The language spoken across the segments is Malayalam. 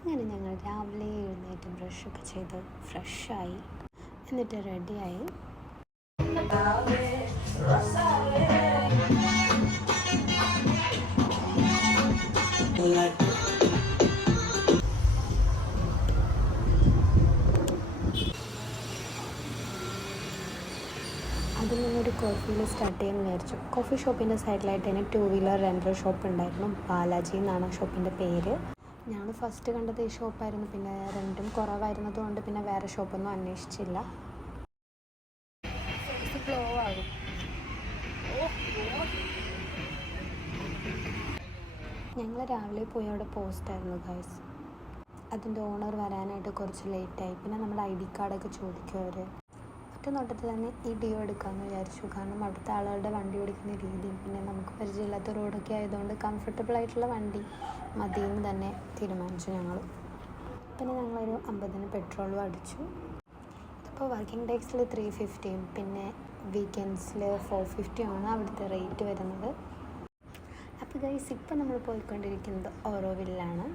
അങ്ങനെ ഞങ്ങൾ രാവിലെ എഴുന്നേറ്റ് ബ്രഷൊക്കെ ചെയ്ത് ഫ്രഷായി, എന്നിട്ട് റെഡിയായി. അതിൽ നിന്നൊരു കോഫിയിൽ സ്റ്റാർട്ട് ചെയ്യാൻ വിചാരിച്ചു. കോഫി ഷോപ്പിൻ്റെ സൈഡിലായിട്ട് തന്നെ 2 വീലർ റെൻ്റൽ ഷോപ്പ് ഉണ്ടായിരുന്നു. ബാലാജി എന്നാണ് ഷോപ്പിൻ്റെ പേര്. ഞങ്ങൾ ഫസ്റ്റ് കണ്ടത് ഈ ഷോപ്പായിരുന്നു. പിന്നെ റെൻറ്റും കുറവായിരുന്നതുകൊണ്ട് പിന്നെ വേറെ ഷോപ്പൊന്നും അന്വേഷിച്ചില്ല. ഫ്ലോ ആകും. ഞങ്ങൾ രാവിലെ പോയി അവിടെ പോസ്റ്റായിരുന്നു ഗൈസ്. അതിൻ്റെ ഓണർ വരാനായിട്ട് കുറച്ച് ലേറ്റായി. പിന്നെ നമ്മുടെ ID കാർഡൊക്കെ ചോദിക്കും അവർ. ഒറ്റ നോട്ടത്തിൽ തന്നെ ഈ ഡിയോ എടുക്കാമെന്ന് വിചാരിച്ചു. കാരണം അവിടുത്തെ ആളുകളുടെ വണ്ടി ഓടിക്കുന്ന രീതിയും പിന്നെ നമുക്ക് പരിചയമില്ലാത്ത റോഡൊക്കെ ആയതുകൊണ്ട് കംഫർട്ടബിൾ ആയിട്ടുള്ള വണ്ടി മതിയെന്ന് തന്നെ തീരുമാനിച്ചു ഞങ്ങൾ. പിന്നെ ഞങ്ങളൊരു 50 പെട്രോളും അടിച്ചു. ഇതിപ്പോൾ വർക്കിംഗ് ഡേയ്സിൽ 350 പിന്നെ വീക്കെൻഡ്സിൽ 450 ആണ് അവിടുത്തെ റേറ്റ് വരുന്നത്. അപ്പോൾ ഗൈസ് ഇപ്പോൾ നമ്മൾ പോയിക്കൊണ്ടിരിക്കുന്നത് ഓറോവില്ലാണ്.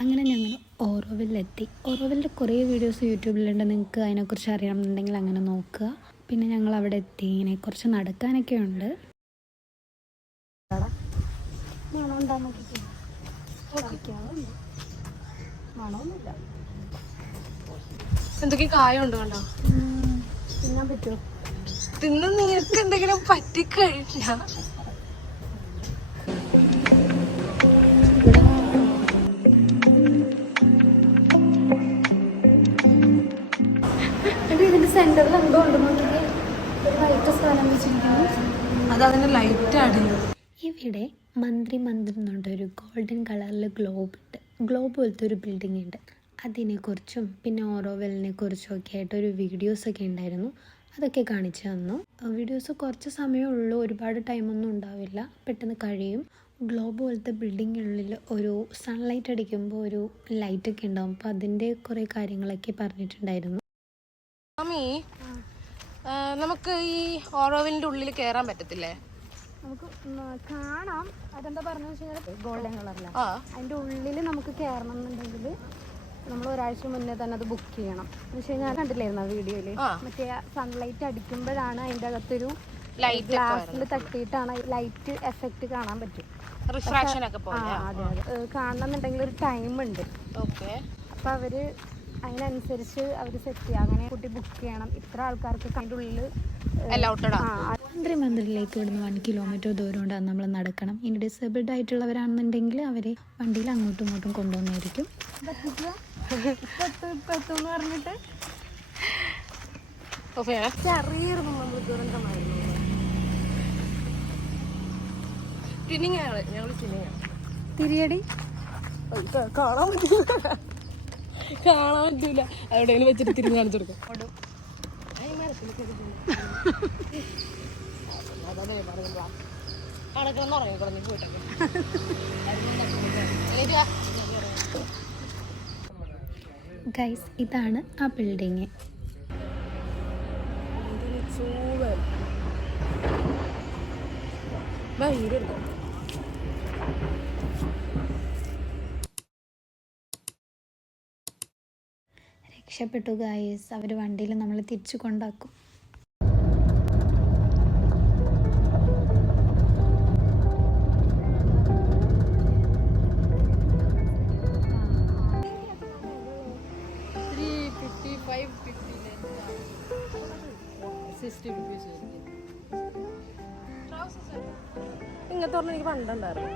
അങ്ങനെ ഞങ്ങൾ ഓറോവില്ലെത്തി. ഓറോവിലിൻ്റെ കുറേ വീഡിയോസ് യൂട്യൂബിലുണ്ട്. നിങ്ങൾക്ക് അതിനെക്കുറിച്ച് അറിയണമെന്നുണ്ടെങ്കിൽ അങ്ങനെ നോക്കുക. പിന്നെ ഞങ്ങൾ അവിടെ എത്തി. ഇങ്ങനെ കുറച്ച് നടക്കാനൊക്കെ ഉണ്ട്. എന്തൊക്കെ കായുണ്ട് കണ്ടോ? തിന്നാൻ പറ്റുമോ? തിന്ന് നിങ്ങൾക്ക് എന്തെങ്കിലും പറ്റിക്കഴിഞ്ഞ ഇതിന്റെ സെന്ററിൽ എന്തോ ഉണ്ട് നോക്കിയിട്ട് ഒരു വൈറ്റ് സാധനം വെച്ചിരിക്കുന്നു. അത് അതിന്റെ ലൈറ്റ് ആടുന്നു. ഇവിടെ മന്ത്രി എന്നുണ്ട് ഒരു ഗോൾഡൻ കളറിൽ ഗ്ലോബ് ഉണ്ട്. ഗ്ലോബ് പോലത്തെ ഒരു ബിൽഡിംഗ് ഉണ്ട്. അതിനെക്കുറിച്ചും പിന്നെ ഓറോവെലിനെ കുറിച്ചും ഒക്കെ ആയിട്ടൊരു വീഡിയോസൊക്കെ ഉണ്ടായിരുന്നു. അതൊക്കെ കാണിച്ചു തന്നു. വീഡിയോസ് കുറച്ച് സമയമേ ഉള്ളൂ, ഒരുപാട് ടൈമൊന്നും ഉണ്ടാവില്ല, പെട്ടെന്ന് കഴിയും. ഗ്ലോബ് പോലത്തെ ബിൽഡിങ്ങിനുള്ളിൽ ഒരു സൺലൈറ്റ് അടിക്കുമ്പോൾ ഒരു ലൈറ്റൊക്കെ ഉണ്ടാവും. അപ്പോൾ അതിൻ്റെ കുറേ കാര്യങ്ങളൊക്കെ പറഞ്ഞിട്ടുണ്ടായിരുന്നു. മമ്മി, നമുക്ക് ഈ ഓറോവിലിൻ്റെ ഉള്ളിൽ കയറാൻ പറ്റത്തില്ലേ? നമുക്ക് കാണാം. അതെന്താ പറഞ്ഞു വെച്ചാൽ ഗോൾഡൻ കളറിലാണ്. അതിൻ്റെ ഉള്ളിൽ നമുക്ക് കയറണം എന്നുണ്ടെങ്കിൽ നമ്മൾ ഒരാഴ്ച മുന്നേ തന്നെ അത് ബുക്ക് ചെയ്യണം. എന്ന് വെച്ച് കഴിഞ്ഞാൽ കണ്ടില്ലായിരുന്നു ആ വീഡിയോയിൽ, മറ്റേ സൺലൈറ്റ് അടിക്കുമ്പോഴാണ് അതിൻ്റെ അകത്തൊരു ഗ്ലാസിൽ തട്ടിയിട്ടാണ് ലൈറ്റ് എഫക്റ്റ് കാണാൻ പറ്റും. റിഫ്രാക്ഷൻ ഒക്കെ അതെ അതെ. കാണണമെന്നുണ്ടെങ്കിൽ ഒരു ടൈം ഉണ്ട്. അപ്പം അവര് അതിനനുസരിച്ച് അവർ സെറ്റ് ചെയ്യുക. അങ്ങനെ കുട്ടി ബുക്ക് ചെയ്യണം. ഇത്ര ആൾക്കാർക്ക് അതിൻ്റെ ഉള്ളിൽ മന്ത്രിയിലേക്ക് ഇവിടുന്ന് 1 കിലോമീറ്റർ ദൂരം ഉണ്ടാകും നമ്മൾ നടക്കണം. ഇനി ഡിസേബിൾഡ് ആയിട്ടുള്ളവരാണെന്നുണ്ടെങ്കിൽ അവരെ വണ്ടിയിൽ അങ്ങോട്ടും ഇങ്ങോട്ടും കൊണ്ടുവന്നായിരിക്കും. പറഞ്ഞിട്ട് ചെറിയൊരു ദുരന്തമായിരുന്നു. തിരിയടി കാണാൻ പറ്റൂല. എവിടെയെങ്കിലും വെച്ചിട്ട് തിരിഞ്ഞ് കാണിച്ചു കൊടുക്കാം. ഗൈസ്, ഇതാണ് ആ ബിൽഡിങ്. രക്ഷപ്പെട്ടു ഗൈസ്. അവർ വണ്ടിയിൽ നമ്മൾ തിരിച്ചു കൊണ്ടാക്കും. ഇങ്ങനത്തെ എനിക്ക് പണ്ടുണ്ടായിരുന്നു.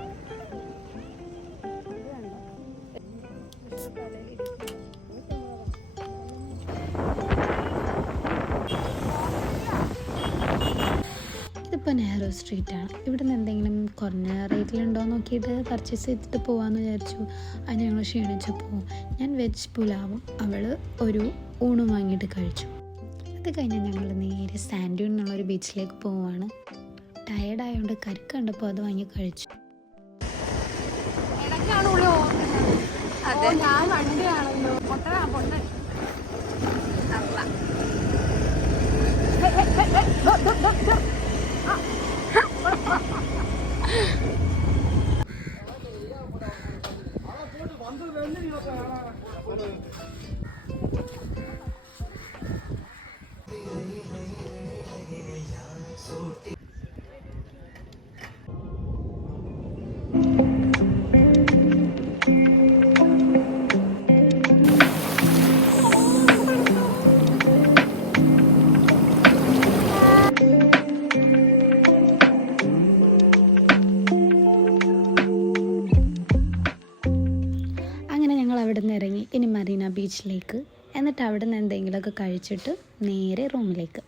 ഇതിപ്പോൾ നെഹ്റു സ്ട്രീറ്റാണ്. ഇവിടെ നിന്ന് എന്തെങ്കിലും കുറഞ്ഞ റേറ്റിലുണ്ടോ നോക്കിയിട്ട് പർച്ചേസ് ചെയ്തിട്ട് പോകാമെന്ന് വിചാരിച്ചു. അതിന് ഞങ്ങൾ ക്ഷീണിച്ചപ്പോൾ ഞാൻ വെജ് പുലാവും അവൾ ഒരു ഊണും വാങ്ങിയിട്ട് കഴിച്ചു. അത് കഴിഞ്ഞാൽ ഞങ്ങൾ നേരെ സാൻഡ് ഡ്യൂൺ എന്നുള്ളൊരു ബീച്ചിലേക്ക് പോവുകയാണ്. ടയേർഡായതുകൊണ്ട് കരുക്ക് കണ്ടപ്പോൾ അത് വാങ്ങി കഴിച്ചു. ഞാൻ വണ്ടിയാണല്ലോ പൊട്ട ബീച്ചിലേക്ക്. എന്നിട്ട് അവിടെ നിന്ന് എന്തെങ്കിലുമൊക്കെ കഴിച്ചിട്ട് നേരെ റൂമിലേക്ക്.